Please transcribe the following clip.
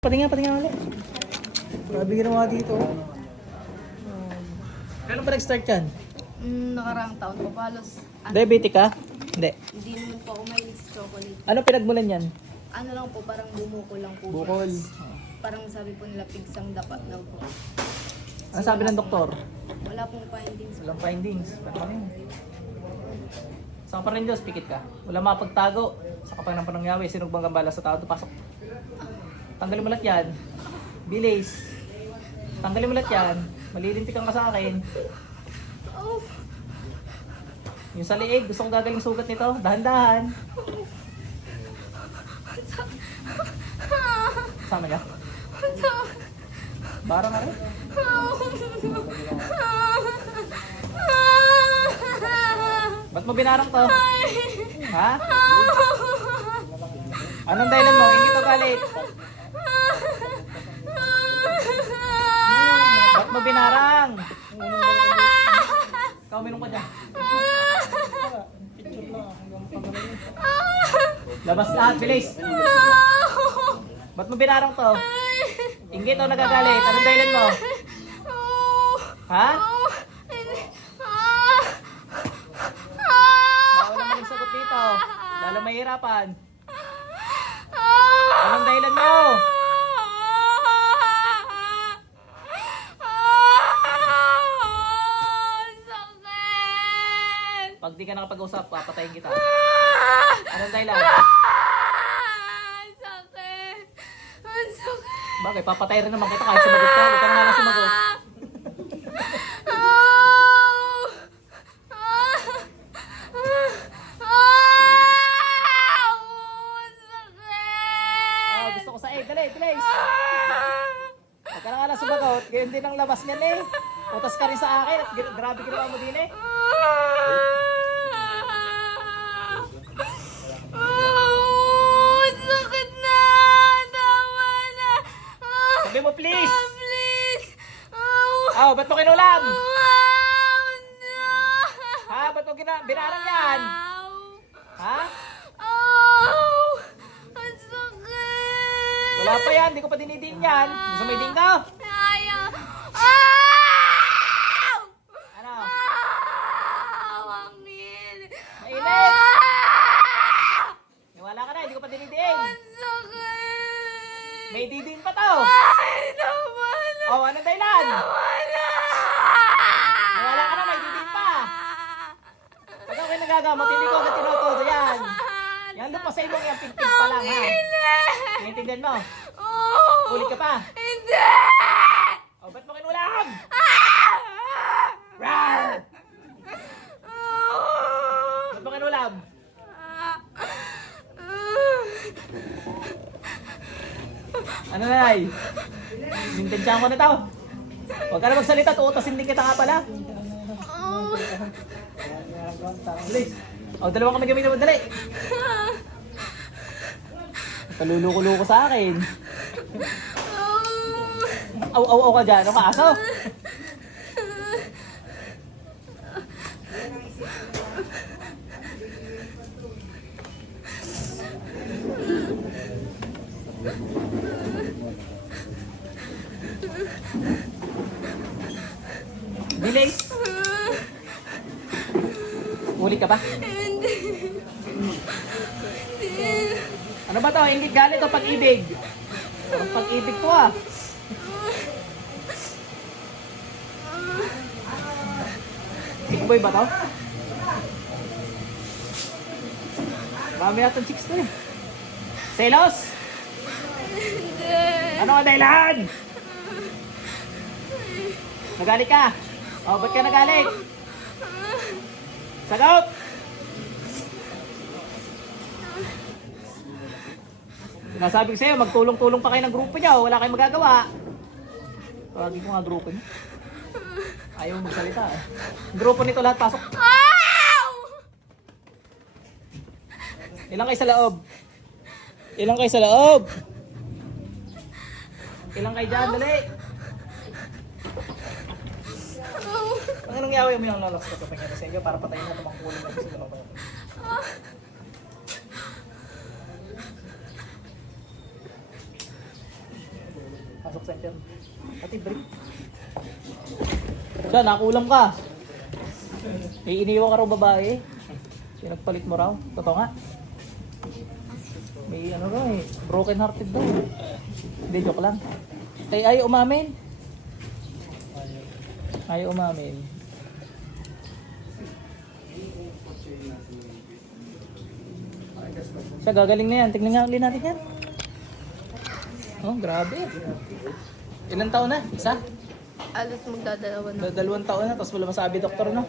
Pati nga, pati nga ulit. Grabe ginawa dito. Um, Kailan ba nag-start yan? Mm, nakaraang taon ko pa halos. Ano, Diabetic ka? Hindi. hindi naman po ako mahilig sa chocolate. Ano pinagmulan yan? Ano lang po, parang bumukol lang po. siya. Bukol. Parang sabi po nila, pigsang dapat daw po. Ano sabi ng doktor? Wala pong findings. Walang findings. Pero ano yun? Sa pa rin Diyos, pikit ka. Wala mapagtago. Sa kapag ng panangyawi, sinugbang gambala sa tao, pasok. Tanggalin mo lahat yan. Bilis. Tanggalin mo lahat yan. Malilintikan ka sa akin. Yung sa liig, gusto kong gagaling sugat nito. Dahan-dahan. Sama niya? Bara na rin. Ba't mo binarang to? Ha? Anong dahilan mo? Ingit o galit? Ba't mo binarang? Ikaw, minum ka dyan. Labas lahat, bilis. Ba't mo binarang to? Ingit o nagagalit? Anong dahilan mo? Ha? Bawal naman yung sagot dito. Lalo mahirapan. Anong dahilan mo? Pag di ka nakapag-usap, papatayin kita. Anong dahilan? Bagay, papatay rin naman kita kahit sumagot ka. Huwag ka na nga lang sumagot. Ah, gusto ko sa egg. Dali, bilis. Huwag ka na nga lang sumagot. Ganyan din ang labas niyan eh. Utas ka rin sa akin at gra- grabe ginawa mo din eh. Sakit na! Tama na! Sabi mo please. Please! Ah, ba't mo kinulam? Wow! No! Ha? Ba't mo gina- binarang yan? Ha? Wala pa yan. Hindi ko pa dinidiin yan. Gusto mo idin ka? Ayaw! Ah! Ano? Ah! Ang init! Mainit. Ah! Niwala ka na. Hindi ko pa dinidiin. Ang sakit! May didiin pa to. Ay! Tama na! Oh, anong dahilan? Tama na! Niwala ka na. May didiin pa. Pag ako'y nagagamot, hindi ko agad tinotodo yan. Yan doon pa sa ilong yan. Pink-pink pa lang ha. Init! Initindihan mo. Oh! Ulit ka pa. Hindi! Oh, ba't mo kinulam? Ah! Rar! Oh! Ba't mo kinulam? Ano na ay? Sintensyahan ko na tao. Huwag ka na magsalita, tuutasin din kita nga pala. Bilis. O, dalawang kami gamitin mo, dali. Paluluko-luko sa akin. Aw, aw, aw ka dyan. Ano ka, aso? Bilis. Uli ka ba? Ano ba to? Ingit galit o pag-ibig? Pag-ibig to ah. Big boy ba to? Marami natang chicks to eh. Selos? Ano ang dahilan? Nagalit ka? O, ba't ka nagalit? Sagot! Sinasabi ko sa'yo, magtulong-tulong pa kayo ng grupo niyo. Wala kayong magagawa. Tawagin ko nga grupo niyo. Ayaw magsalita. eh. Grupo nito lahat pasok. Ilang kayo sa loob? Ilang kayo sa loob? Ilang kayo dyan? Dali! Ang anong yawi mo yung lalakas ko pagkakita sa inyo para patayin mo itong mga kulong na gusto mo. Pasok sa intern. Ate, break. Siya, nakulam ka. Eh, iniwan ka raw babae. Pinagpalit mo raw. Totoo nga. May ano raw eh, broken hearted daw. Hindi, joke lang. Ay, ayaw umamin. Ayaw umamin. Siya, gagaling na yan. Tingnan nga ulit natin yan. Oh, grabe. Ilan taon na? Isa? Alas magdadalawa na. Dalawang taon na, tapos wala masabi doktor, no?